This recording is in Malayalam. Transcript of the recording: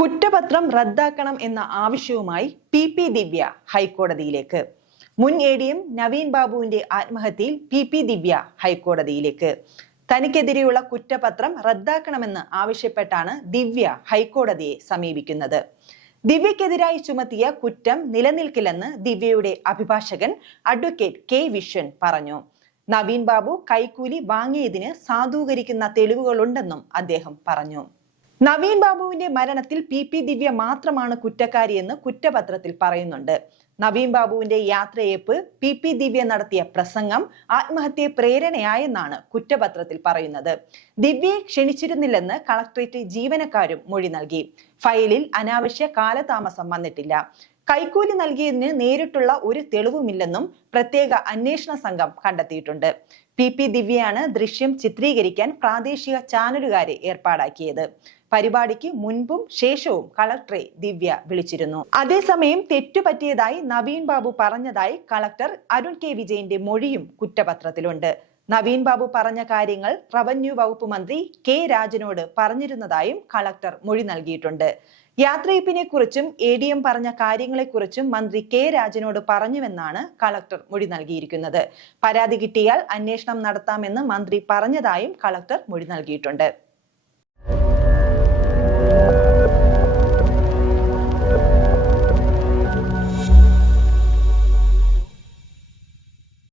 കുറ്റപത്രം റദ്ദാക്കണം എന്ന ആവശ്യവുമായി പി ദിവ്യ ഹൈക്കോടതിയിലേക്ക്. മുൻ ADM നവീൻ ബാബുവിന്റെ ആത്മഹത്യയിൽ പി ദിവ്യ ഹൈക്കോടതിയിലേക്ക്. തനിക്കെതിരെയുള്ള കുറ്റപത്രം റദ്ദാക്കണമെന്ന് ആവശ്യപ്പെട്ടാണ് ദിവ്യ ഹൈക്കോടതിയെ സമീപിക്കുന്നത്. ദിവ്യക്കെതിരായി ചുമത്തിയ കുറ്റം നിലനിൽക്കില്ലെന്ന് ദിവ്യയുടെ അഭിഭാഷകൻ അഡ്വക്കേറ്റ് കെ വിശ്വൻ പറഞ്ഞു. നവീൻ ബാബു കൈക്കൂലി വാങ്ങിയതിന് സാധൂകരിക്കുന്ന തെളിവുകളുണ്ടെന്നും അദ്ദേഹം പറഞ്ഞു. നവീൻ ബാബുവിന്റെ മരണത്തിൽ പി ദിവ്യ മാത്രമാണ് കുറ്റക്കാരിയെന്ന് കുറ്റപത്രത്തിൽ പറയുന്നുണ്ട്. നവീൻ ബാബുവിന്റെ യാത്രയയപ്പ്, പി ദിവ്യ നടത്തിയ പ്രസംഗം ആത്മഹത്യയെ പ്രേരണയായെന്നാണ് കുറ്റപത്രത്തിൽ പറയുന്നത്. ദിവ്യയെ ക്ഷണിച്ചിരുന്നില്ലെന്ന് കളക്ടറേറ്റ് ജീവനക്കാരും മൊഴി നൽകി. ഫയലിൽ അനാവശ്യ കാലതാമസം വന്നിട്ടില്ല. കൈക്കൂലി നൽകിയതിന് നേരിട്ടുള്ള ഒരു തെളിവുമില്ലെന്നും പ്രത്യേക അന്വേഷണ സംഘം കണ്ടെത്തിയിട്ടുണ്ട്. പി ദിവ്യയാണ് ദൃശ്യം ചിത്രീകരിക്കാൻ പ്രാദേശിക ചാനലുകാരെ ഏർപ്പാടാക്കിയത്. പരിപാടിക്ക് മുൻപും ശേഷവും കളക്ടറെ ദിവ്യ വിളിച്ചിരുന്നു. അതേസമയം തെറ്റുപറ്റിയതായി നവീൻ ബാബു പറഞ്ഞതായി കളക്ടർ അരുൺ കെ വിജയന്റെ മൊഴിയും കുറ്റപത്രത്തിലുണ്ട്. നവീൻ ബാബു പറഞ്ഞ കാര്യങ്ങൾ റവന്യൂ വകുപ്പ് മന്ത്രി കെ രാജനോട് പറഞ്ഞിരുന്നതായും കളക്ടർ മൊഴി നൽകിയിട്ടുണ്ട്. യാത്രയപ്പിനെ കുറിച്ചും ADM പറഞ്ഞ കാര്യങ്ങളെക്കുറിച്ചും മന്ത്രി കെ രാജനോട് പറഞ്ഞുവെന്നാണ് കളക്ടർ മൊഴി നൽകിയിരിക്കുന്നത്. പരാതി കിട്ടിയാൽ അന്വേഷണം നടത്താമെന്ന് മന്ത്രി പറഞ്ഞതായും കളക്ടർ മൊഴി നൽകിയിട്ടുണ്ട്.